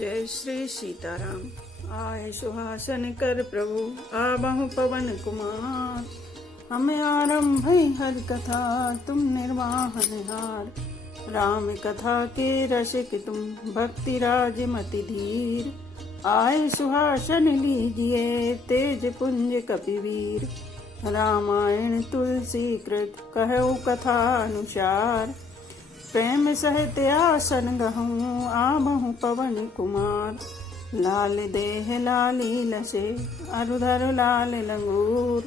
जय श्री सीताराम। आए सुहासन कर प्रभु आबहु पवन कुमार। हमें आरंभ हर कथा तुम निर्वाहन हार। राम कथा के रसिक तुम भक्ति राज मति धीर। आए सुहासन लीजिए तेज पुंज कपिवीर। रामायण तुलसी कृत कहु कथा अनुसार। प्रेम सहित आसन गहूँ आबहु पवन कुमार। लाल देह लाली लसे अरुधर लाल लंगूर।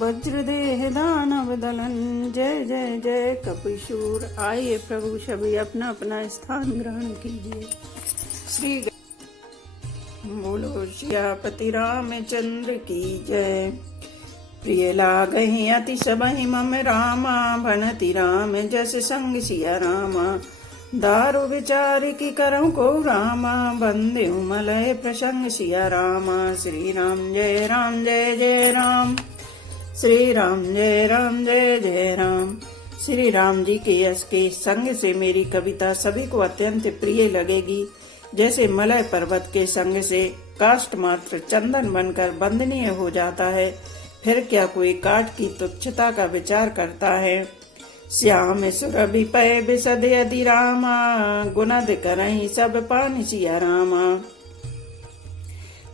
वज्र देह दानव दलन जय जय जय कपिशूर। आइए प्रभु सभी अपना अपना स्थान ग्रहण कीजिए। श्री बोलो सियापति रामचंद्र की जय। प्रिय लागहि अति सबहि मम रामा। भनति राम जस संग सिया रामा। दारु विचार की करऊँ को रामा। बंदे मलय प्रसंग सिया रामा। श्री राम जय जय राम। श्री राम जय जय राम। श्री राम जी के यश के संग से मेरी कविता सभी को अत्यंत प्रिय लगेगी। जैसे मलय पर्वत के संग से काष्ठ मात्र चंदन बनकर वंदनीय हो जाता है, फिर क्या कोई काठ की तुच्छता का विचार करता है। श्याम सुरभि पय बिसद यदि रामा। गुनद करहि सब पान सिया रामा।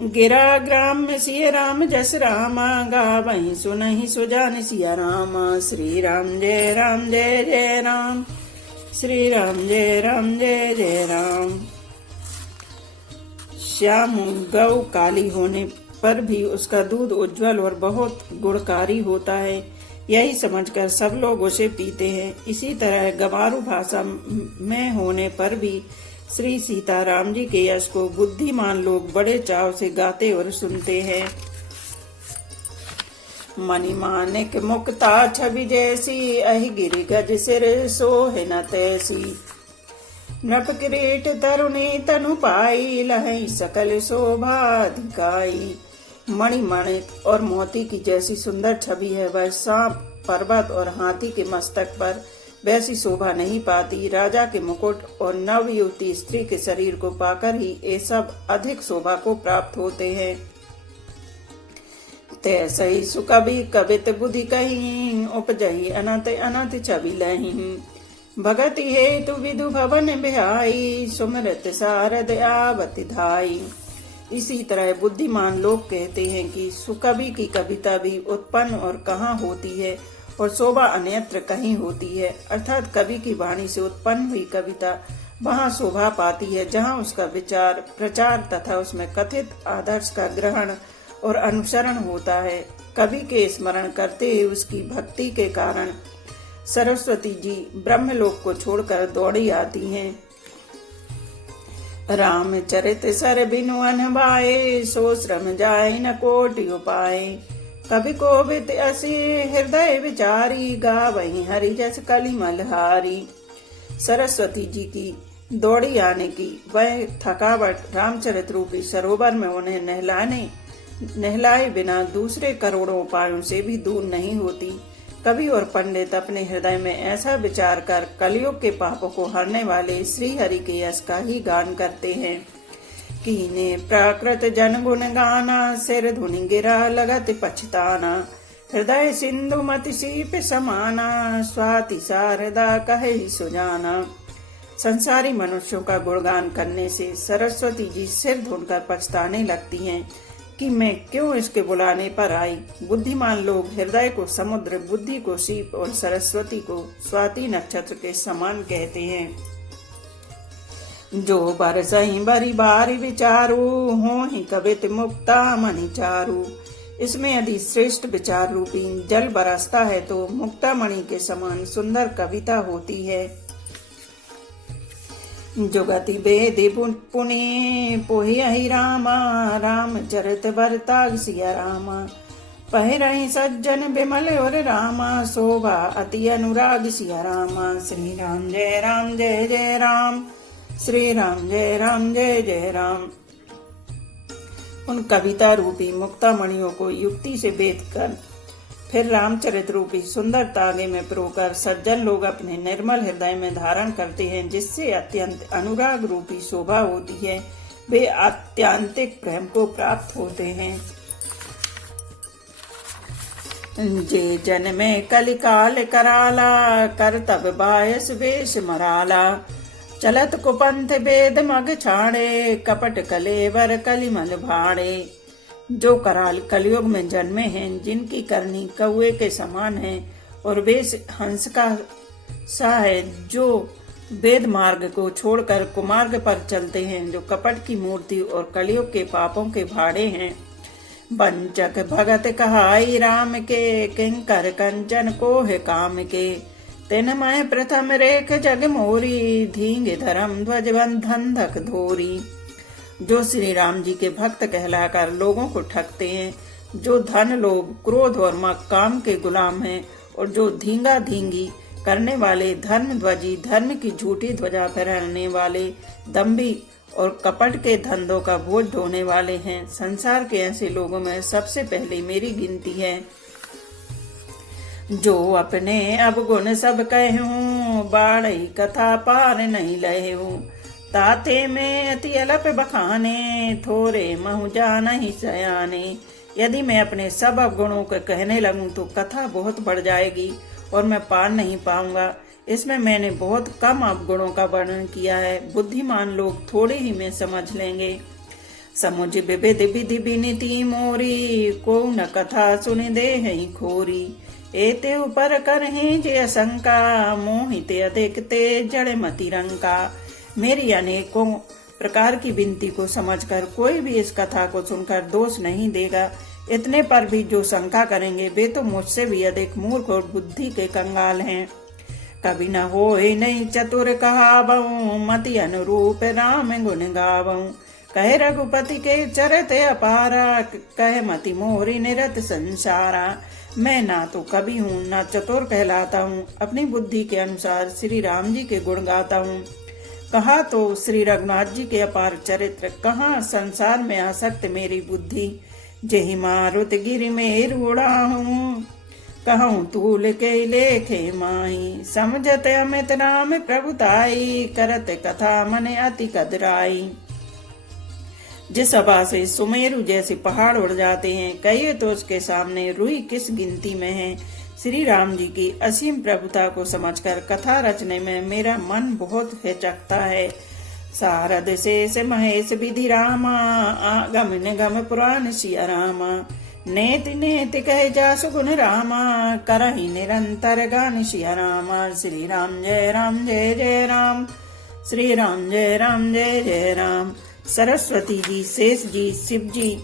गिरा ग्राम में सिय राम जस रामा। गावहि सुनहि सुजान सिया रामा। श्री राम जय जय राम। श्री राम जय जय राम। श्याम गौ काली होने पर भी उसका दूध उज्जवल और बहुत गुणकारी होता है, यही समझकर सब लोग उसे पीते हैं। इसी तरह गंवारू भाषा में होने पर भी श्री सीताराम जी के यश को बुद्धिमान लोग बड़े चाव से गाते और सुनते हैं। मणिमाणिक मुक्ता छवि जैसी अहि गिरि गज सिर सोहे न तैसी। नभ किरीट तरुणी तनु पाई लहई सकल शोभा दिखाई। मणिमाणिक और मोती की जैसी सुंदर छवि है वह सांप, पर्वत और हाथी के मस्तक पर वैसी शोभा नहीं पाती। राजा के मुकुट और नवयुवती स्त्री के शरीर को पाकर ही ये सब अधिक शोभा को प्राप्त होते हैं। तैसई सुकवि कवित बुद्धि कहीं उपजही अनंत अनंत छवि लही। भगति हेतु विदु भवन बिहाई सुमरत सारद आवति धाई। इसी तरह बुद्धिमान लोग कहते हैं कि सुकवि की कविता भी उत्पन्न और कहाँ होती है और शोभा अन्यत्र कहीं होती है। अर्थात कवि की वाणी से उत्पन्न हुई कविता वहाँ शोभा पाती है जहाँ उसका विचार प्रचार तथा उसमें कथित आदर्श का ग्रहण और अनुसरण होता है। कवि के स्मरण करते हुए उसकी भक्ति के कारण सरस्वती जी ब्रह्मलोक को छोड़कर दौड़ी आती हैं। राम चरित सर बिनु अनभाए। सो श्रम जाय न कोटि उपाय। कवि कोविद असी हृदय विचारी। गावहि हरि जस कलि मलहारी। सरस्वती जी की दौड़ी आने की वह थकावट रामचरित रूपी सरोवर में उन्हें नहलाए बिना दूसरे करोड़ों उपायों से भी दूर नहीं होती। कवि और पंडित अपने हृदय में ऐसा विचार कर कलयुग के पापों को हरने वाले श्री हरि के यश का ही गान करते हैं। कीने प्राकृत जन गुण गाना। सिर धुनि गिरा लगत पछताना। हृदय सिंधु मति सीप समाना। स्वाति शारदा कहे सुजाना। संसारी मनुष्यों का गुणगान करने से सरस्वती जी सिर धुनकर पछताने लगती हैं कि मैं क्यों इसके बुलाने पर आई। बुद्धिमान लोग हृदय को समुद्र, बुद्धि को सीप और सरस्वती को स्वाति नक्षत्र के समान कहते हैं। जो बरसहि बरी बारी विचारू। होहि कवित मुक्ता मणि चारू। इसमें यदि श्रेष्ठ विचार रूपी जल बरसता है तो मुक्ता मणि के समान सुंदर कविता होती है। जुगति बेदि पुनि पोहि रामा। राम चरित बरताग सिया रामा। पहिरहि सज्जन बिमल और रामा। शोभा अति अनुराग सिया रामा। श्री राम जय जय राम। श्री राम जय जय राम। उन कविता रूपी मुक्ता मणियों को युक्ति से बेद कर फिर रामचरित रूपी सुंदर तागे में पिरोकर सज्जन लोग अपने निर्मल हृदय में धारण करते हैं, जिससे अत्यंत अनुराग रूपी शोभा होती है। वे आत्यांतिक प्रेम को प्राप्त होते हैं। जे जन में कलिकाल कराला, कर तब बायस वेश मराला। चलत कुपंथ वेद मग छाड़े, कपट कलेवर कलिमल भाड़े। जो कराल कलयुग में जन्मे हैं, जिनकी करनी कौए के समान है और वेश हंस का सा है, जो वेद मार्ग को छोड़कर कुमार्ग पर चलते हैं, जो कपट की मूर्ति और कलयुग के पापों के भाड़े हैं। वंचक भगत कहाई राम के, किंकर कंचन को है काम के। तिन मैं प्रथम रेख जग मोरी, धींग धर्म ध्वज बंधन धक धोरी। जो श्री राम जी के भक्त कहलाकर लोगों को ठगते हैं, जो धन लोभ क्रोध और काम के गुलाम हैं, और जो धींगा धींगी करने वाले, धर्म ध्वजी धर्म की झूठी ध्वजा फहराने वाले, दम्भी और कपट के धंधों का बोझ ढोने वाले हैं। संसार के ऐसे लोगों में सबसे पहले मेरी गिनती है। जो अपने अवगुण सब कहूँ, बाढ़ई कथा पार नहीं लहूँ। ताते में अति अलप बखाने, थोरे महु जानहि सयाने। यदि मैं अपने सब अवगुणों को कहने लगूं तो कथा बहुत बढ़ जाएगी और मैं पार नहीं पाऊंगा। इसमें मैंने बहुत कम अवगुणों का वर्णन किया है, बुद्धिमान लोग थोड़े ही में समझ लेंगे। समुझ विविध विधि विनीति मोरी, को न कथा सुनि दे है खोरी। एते ऊपर करहि जे शंका, मोहिते अधिक ते जड़ मति रंका। मेरी अनेकों प्रकार की विनती को समझकर कोई भी इस कथा को सुनकर दोष नहीं देगा। इतने पर भी जो शंका करेंगे वे तो मुझसे भी अधिक मूर्ख और बुद्धि के कंगाल हैं। कभी न होए नहीं चतुर कहावऊं, मति अनुरूप राम गुण गावऊं। कहे रघुपति के चरत अपारा, कहे मति मोरी निरत संसारा। मैं ना तो कवि हूँ ना चतुर कहलाता हूँ, अपनी बुद्धि के अनुसार श्री राम जी के गुण गाता हूँ। कहा तो श्री रघुनाथ जी के अपार चरित्र, कहाँ संसार में आसक्त मेरी बुद्धि। जेहि मारुत गिरि में उड़ाहूं, कहूँ तूल के लेखे माही। समझत अमित राम प्रभुताई, करत कथा मने अति कदराई। जिस हवा से सुमेरु जैसे पहाड़ उड़ जाते हैं, कहिए तो उसके सामने रुई किस गिनती में है। श्री राम जी की असीम प्रभुता को समझकर कथा रचने में मेरा मन बहुत हिचकता है। सारद शेष महेश विधि रामा, आगम निगम पुराण सिया रामा। नेति नेति कहे जासु गुण रामा, करहि निरंतर गान सिया रामा। श्री राम जय राम जय जय राम, श्री राम जय राम जय जय राम। सरस्वती जी, शेष जी, शिव जी,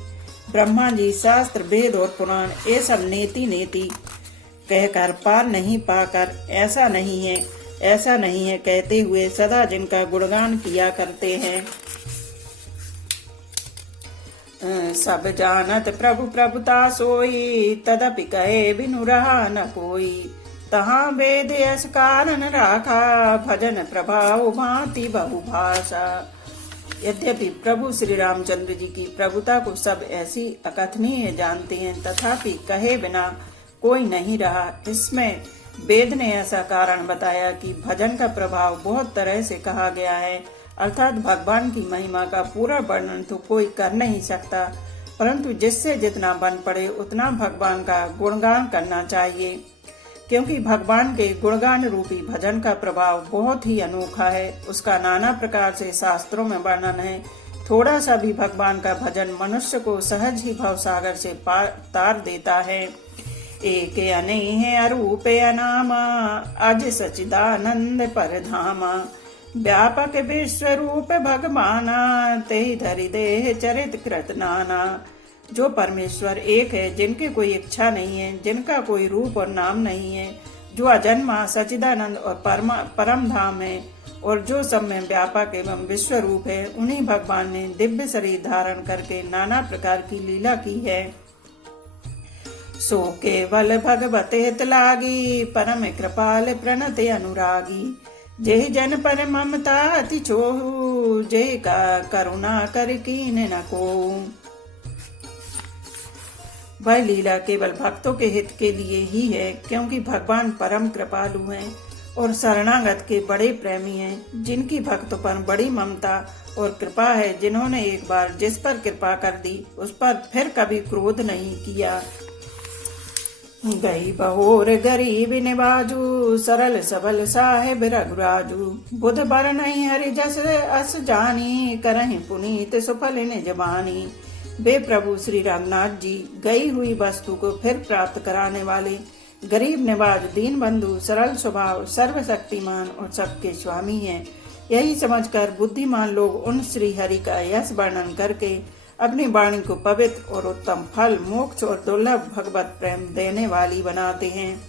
ब्रह्मा जी, शास्त्र वेद और पुराण ये सब नेति नेति कहकर पार नहीं पाकर ऐसा नहीं है कहते हुए सदा जिनका गुणगान किया करते हैं। सब जानत प्रभु प्रभुता सोई, तदपि कहे बिनु रहा न कोई। तहाँ वेद यस कारण राखा, भजन प्रभाव भांति बहुभाषा। यद्यपि प्रभु श्री रामचंद्र जी की प्रभुता को सब ऐसी अकथनीय जानते हैं, तथापि कहे बिना कोई नहीं रहा। इसमें वेद ने ऐसा कारण बताया कि भजन का प्रभाव बहुत तरह से कहा गया है, अर्थात भगवान की महिमा का पूरा वर्णन तो कोई कर नहीं सकता, परंतु जिससे जितना बन पड़े उतना भगवान का गुणगान करना चाहिए, क्योंकि भगवान के गुणगान रूपी भजन का प्रभाव बहुत ही अनोखा है। उसका नाना प्रकार से शास्त्रों में वर्णन है। थोड़ा सा भी भगवान का भजन मनुष्य को सहज ही भवसागर से पार तार देता है। एक अनेह अरूप अनामा, अज सचिदानंद परधामा। व्यापक विश्व रूप भगवाना, तेहि धरि देह चरित कृत नाना। जो परमेश्वर एक है, जिनकी कोई इच्छा नहीं है, जिनका कोई रूप और नाम नहीं है, जो अजन्मा सचिदानंद और परम धाम है, और जो सब में व्यापक एवं विश्व रूप है, उन्हीं भगवान ने दिव्य शरीर धारण करके नाना प्रकार की लीला की है। सो केवल भगवते हित लागी, परम कृपाल प्रणत अनुरागी। जेहि जन पर ममता अति छोहु, जेहि का करुणा कर कीन न कोउ। वह लीला केवल भक्तों के हित के लिए ही है, क्योंकि भगवान परम कृपालु हैं। और शरणागत के बड़े प्रेमी हैं, जिनकी भक्तों पर बड़ी ममता और कृपा है, जिन्होंने एक बार जिस पर कृपा कर दी उस पर फिर कभी क्रोध नहीं किया। गई बहोर गरीब निबाजू, सरल सबल साहेब रघुराजू। बुध बर नहीं हरि जस अस जानी, करहि पुनीत सुफल निज बानी। वे प्रभु श्री रघुनाथ जी गई हुई वस्तु को फिर प्राप्त कराने वाले, गरीब निवाज, दीन बंधु, सरल स्वभाव, सर्वशक्तिमान और सबके स्वामी हैं। यही समझकर बुद्धिमान लोग उन श्री हरि का यश वर्णन करके अपनी वाणी को पवित्र और उत्तम फल, मोक्ष और दुर्लभ भगवत प्रेम देने वाली बनाते हैं।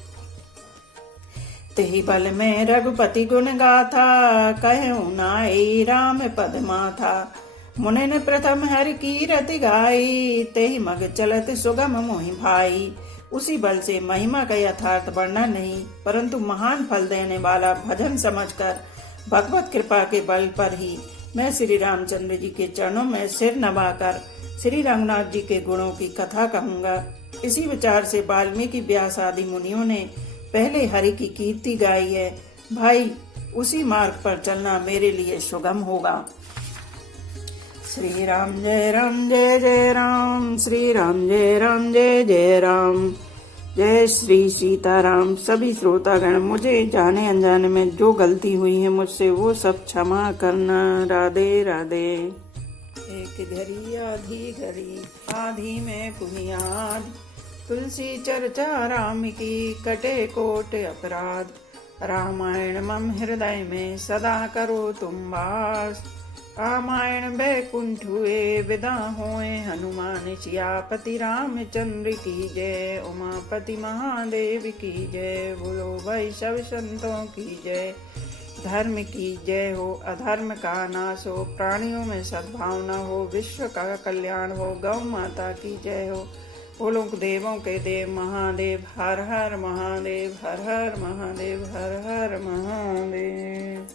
तेहि बल में रघुपति गुण गाथा, कहूँ नाई राम पद माथा। मुनि ने प्रथम हरि की रति गाई, तेहि मग चलत सुगम मोहि भाई। उसी बल से महिमा का यथार्थ वर्णन नहीं, परंतु महान फल देने वाला भजन समझकर भगवत कृपा के बल पर ही मैं श्री रामचंद्र जी के चरणों में सिर नवाकर श्री रघुनाथ जी के गुणों की कथा कहूँगा। इसी विचार से वाल्मीकि, व्यास आदि मुनियों ने पहले हरि की कीर्ति गाई है। भाई, उसी मार्ग पर चलना मेरे लिए सुगम होगा। श्री राम जय जय राम, श्री राम जय जय राम। जय श्री सीताराम। सभी श्रोतागण, मुझे जाने अनजाने में जो गलती हुई है मुझसे वो सब क्षमा करना। राधे राधे। एक घड़ी आधी में पुनियाद, तुलसी चर्चा राम की कटे कोट अपराध। रामायण मम हृदय में सदा करो तुम वास, रामायण बैकुंठ हुए विदा होए हनुमान। सियापति रामचंद्र की जय, उमापति महादेव की जय। बोलो भाई सब संतों की जय। धर्म की जय हो, अधर्म का नाश हो, प्राणियों में सद्भावना हो, विश्व का कल्याण हो, गौ माता की जय हो। बोलो देवों के देव महादेव, हर हर महादेव, हर हर महादेव, हर हर महादेव।